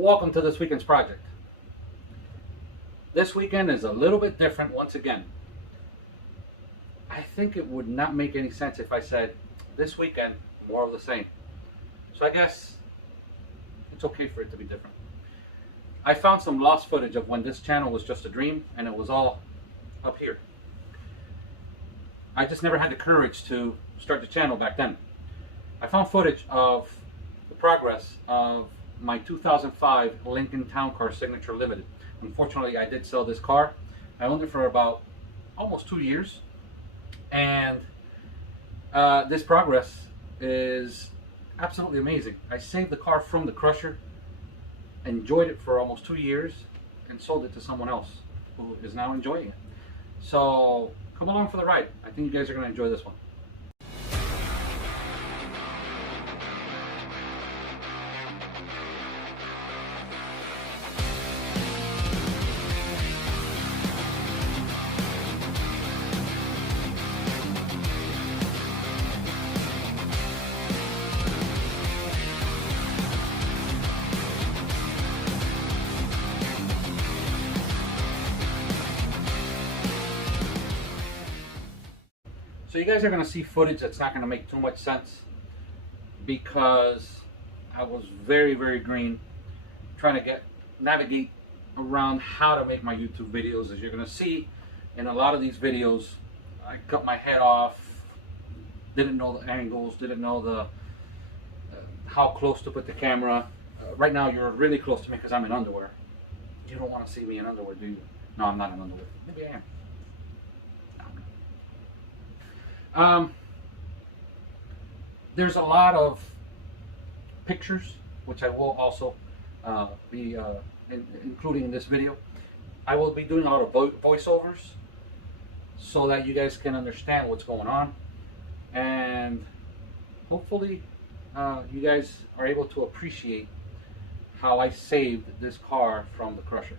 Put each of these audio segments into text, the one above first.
Welcome to this weekend's project. This weekend is a little bit different once again. I think it would not make any sense if I said this weekend more of the same. So I guess it's okay for it to be different. I found some lost footage of when this channel was just a dream and it was all up here. I just never had the courage to start the channel back then. I found footage of the progress of my 2005 Lincoln Town Car Signature Limited. Unfortunately, I did sell this car. I owned it for about almost 2 years, and this progress is absolutely amazing. I saved the car from the crusher, enjoyed it for almost 2 years, and sold it to someone else who is now enjoying it. So come along for the ride. I think you guys are going to enjoy this one. So you guys are going to see footage that's not going to make too much sense because I was very green trying to navigate around how to make my YouTube videos. As you're going to see in a lot of these videos, I cut my head off, didn't know the angles, didn't know the how close to put the camera. Right now you're really close to me because I'm in underwear. You don't want to see me in underwear, do you? No, I'm not in underwear. Maybe I am. There's a lot of pictures, which I will also be including in this video. I will be doing a lot of voiceovers so that you guys can understand what's going on, and hopefully you guys are able to appreciate how I saved this car from the crusher.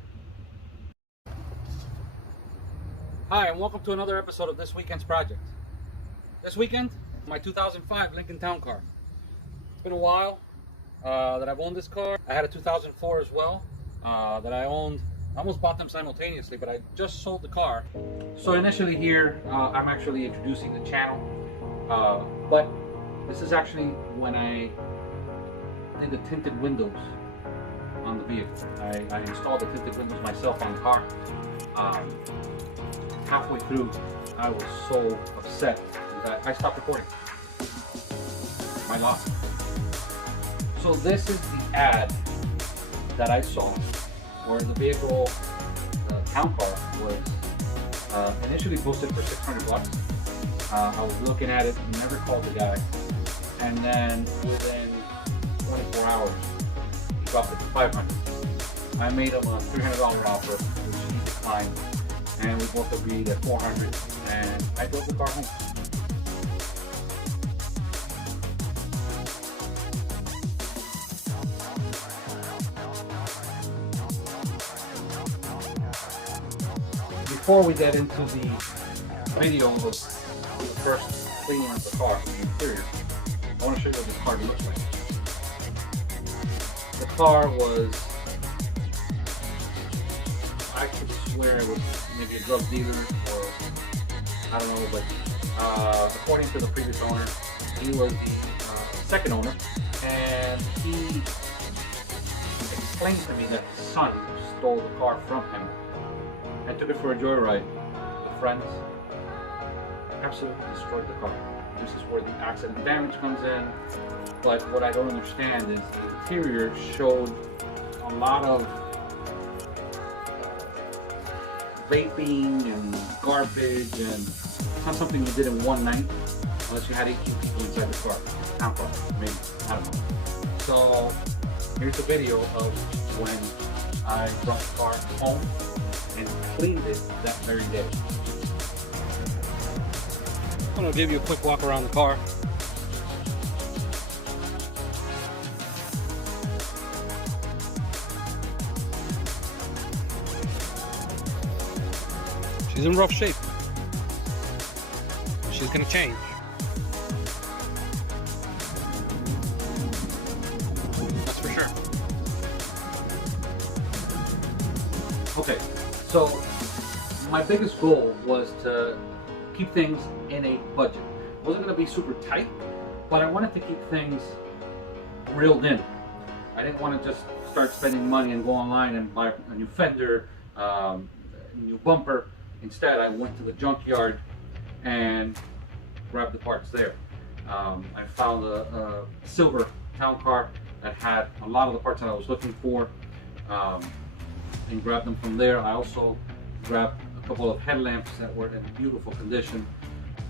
Hi, and welcome to another episode of this weekend's project. This weekend, my 2005 Lincoln Town Car. It's been a while that I've owned this car. I had a 2004 as well that I owned. I almost bought them simultaneously, but I just sold the car. So initially here, I'm actually introducing the channel. But this is actually when I did the tinted windows on the vehicle. I installed the tinted windows myself on the car. Halfway through, I was so upset that I stopped recording. My loss. So this is the ad that I saw where the vehicle, the town car, was initially posted for 600 bucks. I was looking at it, never called the guy, and then within 24 hours he dropped it to 500. I made him a $300 offer, which he declined, and we both agreed at 400, and I drove the car home. Before we get into the video of the first cleaning of the car, the interior, I want to show you what this car looks like. The car was, I could swear it was maybe a drug dealer, or I don't know, but according to the previous owner, he was the second owner, and he explained to me that his son stole the car from him. I took it for a joyride with friends. Absolutely destroyed the car. This is where the accident damage comes in. But what I don't understand is the interior showed a lot of vaping and garbage, and it's not something you did in one night unless you had 18 people inside the car. Town car, maybe. I don't know. So here's the video of when I brought the car home and cleaned it that very day. I'm going to give you a quick walk around the car. She's in rough shape. She's going to change. That's for sure. Okay, so my biggest goal was to keep things in a budget. It wasn't going to be super tight, but I wanted to keep things reeled in. I didn't want to just start spending money and go online and buy a new fender, a new bumper. Instead, I went to the junkyard and grabbed the parts there. I found a silver town car that had a lot of the parts that I was looking for, and grabbed them from there. I also grabbed a couple of headlamps that were in beautiful condition.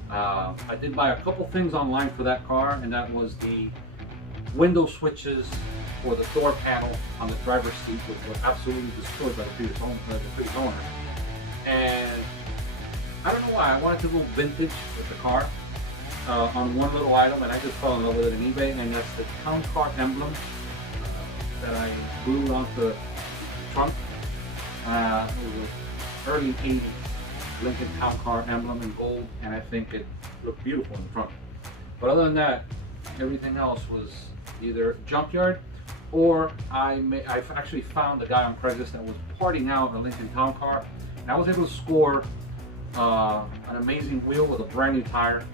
I did buy a couple things online for that car, and that was the window switches for the door panel on the driver's seat, which were absolutely destroyed by the previous owner. And I don't know why, I wanted to go vintage with the car on one little item, and I just fell in love with it on eBay, and that's the town car emblem that I glued onto the trunk. It was an early 80s Lincoln town car emblem in gold, and I think it looked beautiful in the front. But other than that, everything else was either junkyard, or I actually found a guy on Craigslist that was parting out a Lincoln town car, and I was able to score an amazing wheel with a brand new tire,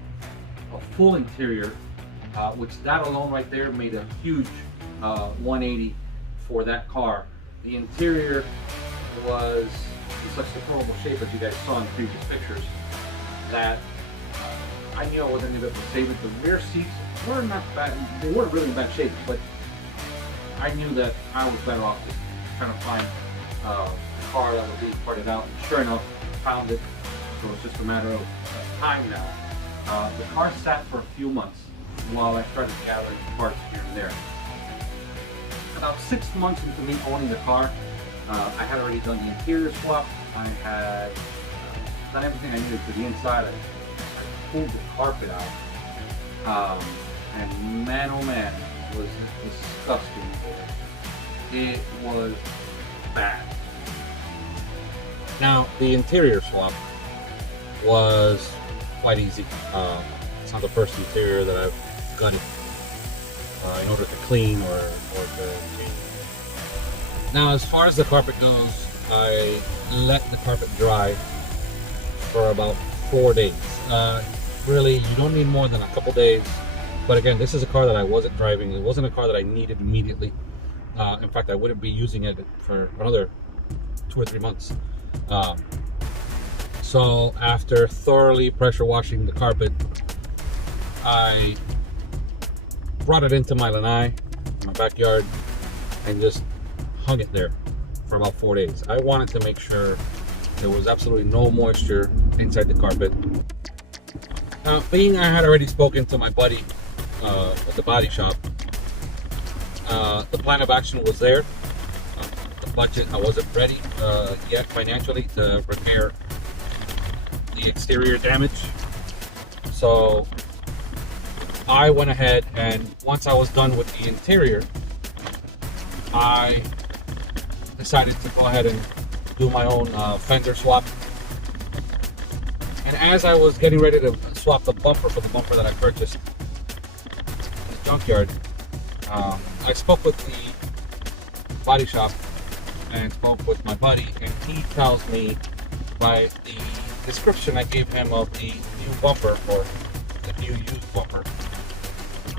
a full interior, which that alone right there made a huge 180 for that car. The interior was in such deplorable shape, as you guys saw in previous pictures, that I knew I wasn't able to save it. The rear seats were not bad, they weren't really in bad shape, but I knew that I was better off just trying to find a car that would be parted out. And sure enough, found it, so it's just a matter of time now. The car sat for a few months while I started gathering parts here and there. About 6 months into me owning the car, I had already done the interior swap. I had done everything I needed for the inside. I pulled the carpet out, and man oh man, was it disgusting. It was bad. Now, the interior swap was quite easy. It's not the first interior that I've gutted in order to clean or to change. Now, as far as the carpet goes, I let the carpet dry for about 4 days. Really, you don't need more than a couple days. But again, this is a car that I wasn't driving. It wasn't a car that I needed immediately. In fact, I wouldn't be using it for another 2 or 3 months. So after thoroughly pressure washing the carpet, I brought it into my lanai, my backyard, and just hung it there for about 4 days. I wanted to make sure there was absolutely no moisture inside the carpet. Being I had already spoken to my buddy at the body shop, the plan of action was there. The budget, I wasn't ready yet financially to repair the exterior damage. So I went ahead, and once I was done with the interior, I decided to go ahead and do my own fender swap. And as I was getting ready to swap the bumper for the bumper that I purchased in the junkyard, I spoke with the body shop and spoke with my buddy, and he tells me by the description I gave him of the new bumper, or the new used bumper,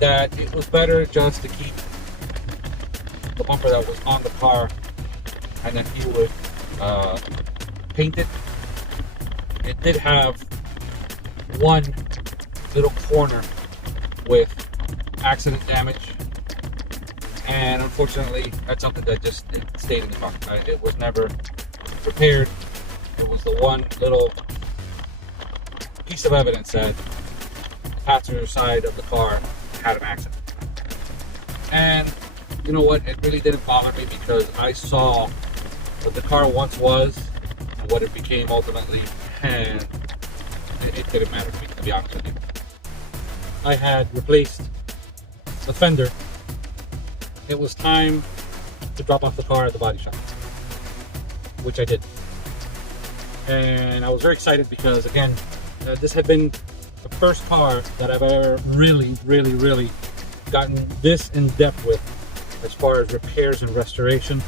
that it was better just to keep the bumper that was on the car, and that he would paint it. It did have one little corner with accident damage, and unfortunately that's something that just stayed in the car. It was never repaired. It was the one little piece of evidence that the passenger side of the car had an accident. And you know what, it really didn't bother me, because I saw what the car once was and what it became ultimately, and it didn't matter to me, to be honest with you. I had replaced the fender. It was time to drop off the car at the body shop, which I did. And I was very excited because, again, this had been the first car that I've ever really gotten this in depth with as far as repairs and restoration.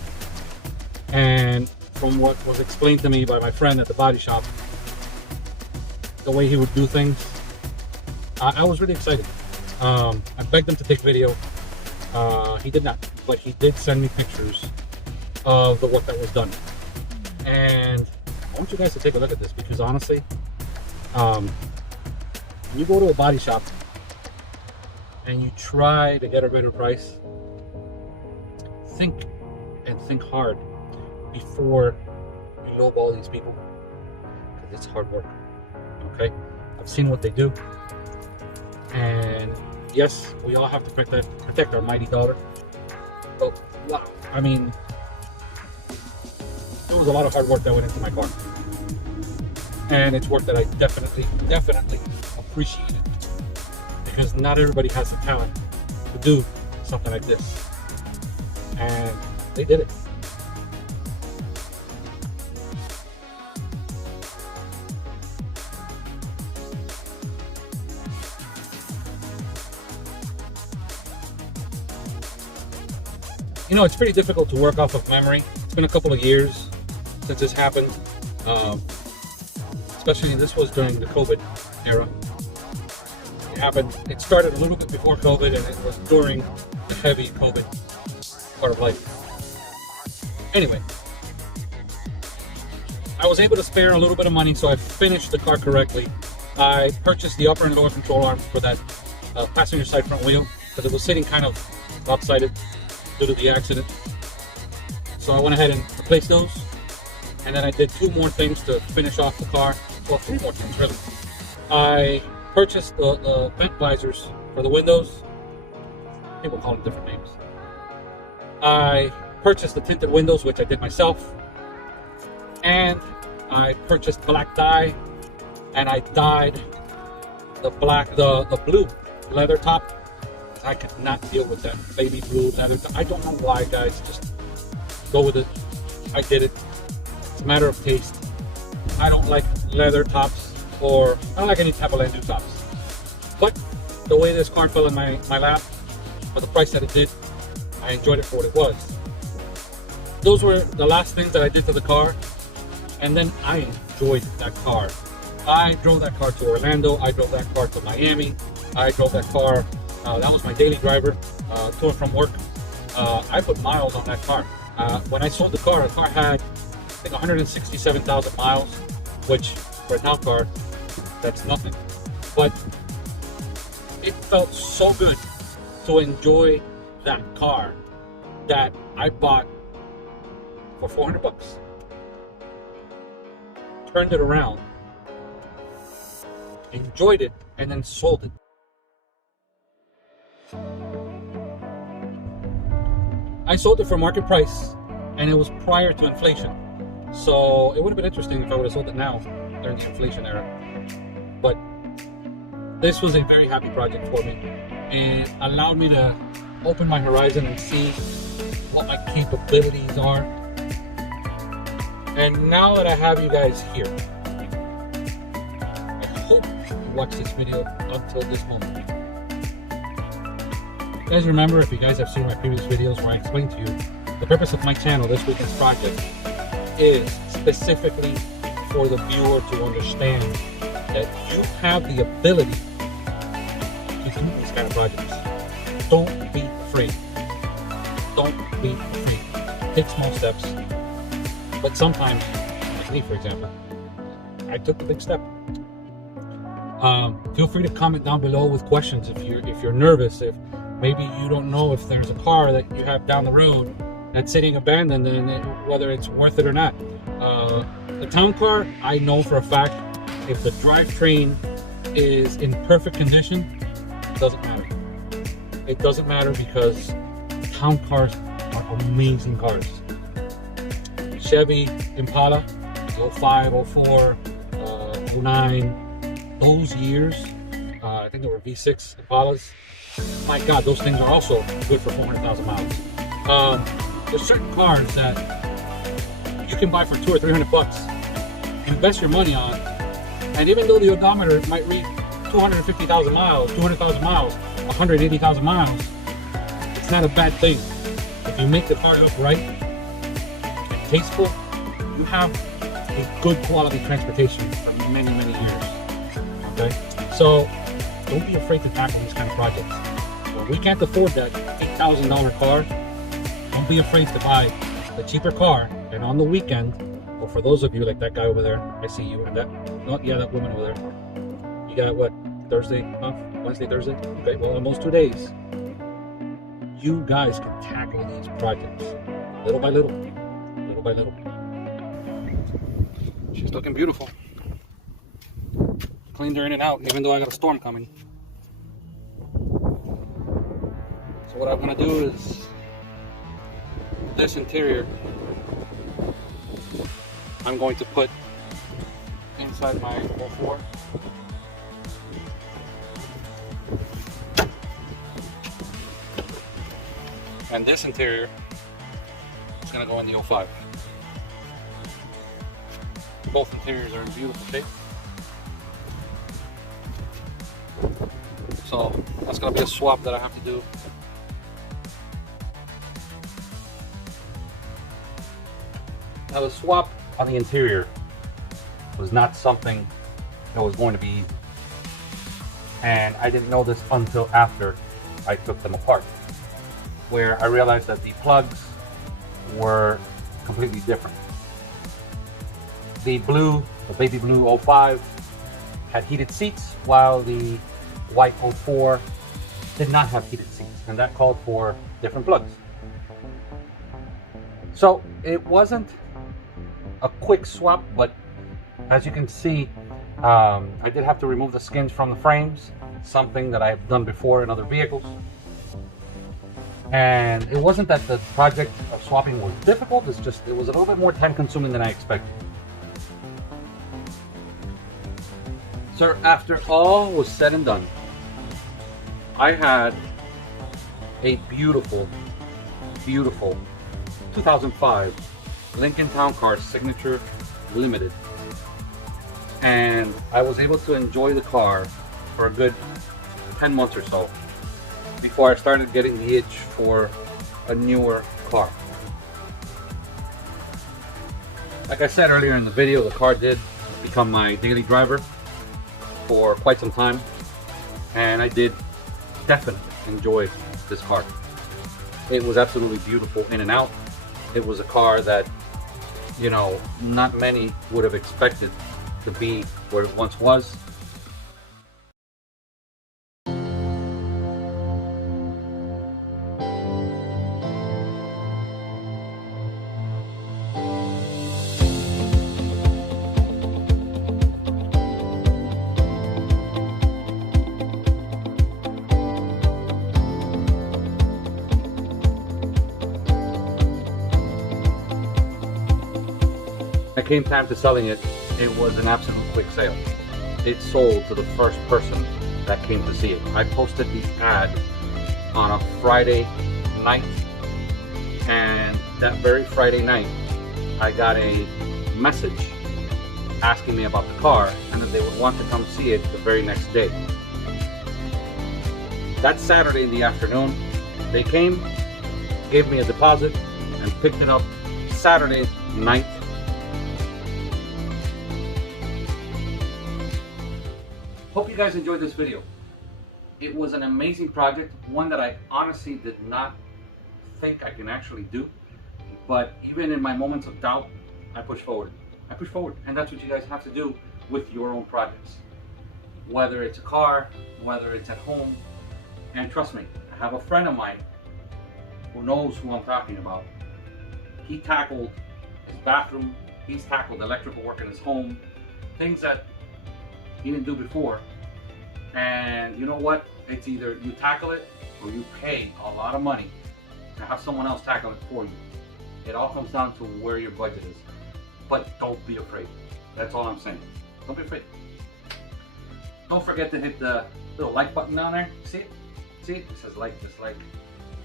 And from what was explained to me by my friend at the body shop, the way he would do things, I was really excited. I begged him to take video. He did not, but he did send me pictures of the work that was done. And I want you guys to take a look at this, because honestly, when you go to a body shop and you try to get a better price, think hard before you lowball these people, because it's hard work. Okay, I've seen what they do, and yes, we all have to protect our mighty dollar. But wow, I mean, there was a lot of hard work that went into my car, and it's work that I definitely appreciated, because not everybody has the talent to do something like this, and they did it. You know, it's pretty difficult to work off of memory. It's been a couple of years since this happened. Especially this was during the COVID era. It started a little bit before COVID, and it was during the heavy COVID part of life. Anyway, I was able to spare a little bit of money, so I finished the car correctly. I purchased the upper and lower control arms for that passenger side front wheel, because it was sitting kind of lopsided due to the accident. So I went ahead and replaced those, and then I did 2 more things to finish off the car. Well, 3 more things really. I purchased the vent visors for the windows. People call them different names. I purchased the tinted windows, which I did myself, and I purchased black dye, and I dyed the blue leather top. I could not deal with that baby blue leather. I don't know why, guys. Just go with it. I did it. It's a matter of taste. I don't like leather tops, or I don't like any type of Landu tops. But the way this car fell in my lap, for the price that it did, I enjoyed it for what it was. Those were the last things that I did to the car, and then I enjoyed that car. I drove that car to Orlando. I drove that car to Miami. I drove that car. That was my daily driver to and from work. I put miles on that car. When I sold the car had, I think, 167,000 miles, which for a town car, that's nothing. But it felt so good to enjoy that car that I bought for $400. Turned it around, enjoyed it, and then sold it. I sold it for market price, and it was prior to inflation. So it would have been interesting if I would have sold it now during the inflation era. But this was a very happy project for me. It allowed me to open my horizon and see what my capabilities are. And now that I have you guys here, I hope you watch this video until this moment. You guys remember, if you guys have seen my previous videos where I explained to you, the purpose of my channel, this weekend's project, is specifically for the viewer to understand that you have the ability to do these kind of projects. Don't be afraid. Don't be afraid. Take small steps. But sometimes, like me for example, I took the big step. Feel free to comment down below with questions if you're nervous, if maybe you don't know if there's a car that you have down the road that's sitting abandoned and whether it's worth it or not. The town car, I know for a fact, if the drivetrain is in perfect condition, it doesn't matter. It doesn't matter, because town cars are amazing cars. Chevy Impala, 05, 04, 09, those years, I think they were V6 Impalas. My God, those things are also good for 400,000 miles. There's certain cars that you can buy for $200 or $300, invest your money on, and even though the odometer might read 250,000 miles, 200,000 miles, 180,000 miles, it's not a bad thing. If you make the car look right and tasteful, you have a good quality transportation for many, many years. Okay? So don't be afraid to tackle this kind of project. When we can't afford that $8,000 car, don't be afraid to buy the cheaper car, and on the weekend, or for those of you like that guy over there, I see you, and that woman over there, you got what, Thursday off? Wednesday, Thursday? Okay, well, on those 2 days, you guys can tackle these projects little by little, little by little. She's looking beautiful. Cleaned her in and out, even though I got a storm coming. So what I'm gonna do is this interior, I'm going to put inside my 04. And this interior is going to go in the 05. Both interiors are in beautiful shape. So that's going to be a swap that I have to do. Now the swap on the interior was not something that was going to be easy. And I didn't know this until after I took them apart, where I realized that the plugs were completely different. The baby blue 05 had heated seats, while the white 04 did not have heated seats, and that called for different plugs. So it wasn't a quick swap, but as you can see, I did have to remove the skins from the frames, something that I've done before in other vehicles. And it wasn't that the project of swapping was difficult, it's just it was a little bit more time consuming than I expected. So after all was said and done, I had a beautiful, beautiful 2005 Lincoln Town Car Signature Limited. And I was able to enjoy the car for a good 10 months or so before I started getting the itch for a newer car. Like I said earlier in the video, the car did become my daily driver for quite some time, and I did definitely enjoy this car. It was absolutely beautiful in and out. It was a car that, you know, not many would have expected to be where it once was. When it came time to selling it, it was an absolute quick sale. It sold to the first person that came to see it. I posted the ad on a Friday night, and that very Friday night, I got a message asking me about the car and that they would want to come see it the very next day. That Saturday in the afternoon, they came, gave me a deposit, and picked it up Saturday night. Hope you guys enjoyed this video. It was an amazing project, one that I honestly did not think I can actually do, but even in my moments of doubt, I pushed forward. I pushed forward, and that's what you guys have to do with your own projects. Whether it's a car, whether it's at home, and trust me, I have a friend of mine who knows who I'm talking about. He tackled his bathroom, he's tackled electrical work in his home, things that he didn't do before. And you know what? It's either you tackle it or you pay a lot of money to have someone else tackle it for you. It all comes down to where your budget is. But don't be afraid. That's all I'm saying. Don't be afraid. Don't forget to hit the little like button down there. See it? See it? It says like, dislike.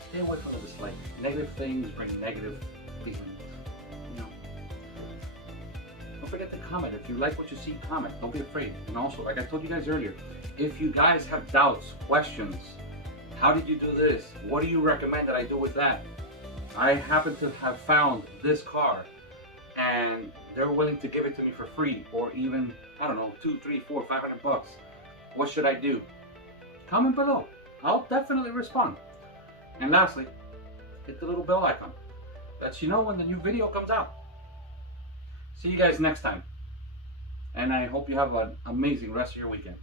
Stay away from the dislike. Negative things bring negative feelings. You know. Don't forget to comment. If you like what you see, comment. Don't be afraid. And also, like I told you guys earlier, if you guys have doubts, questions, how did you do this? What do you recommend that I do with that? I happen to have found this car and they're willing to give it to me for free, or even, I don't know, 2, 3, 4, 500 bucks, what should I do? Comment below. I'll definitely respond. And lastly, hit the little bell icon. Lets you know when the new video comes out. See you guys next time. And I hope you have an amazing rest of your weekend.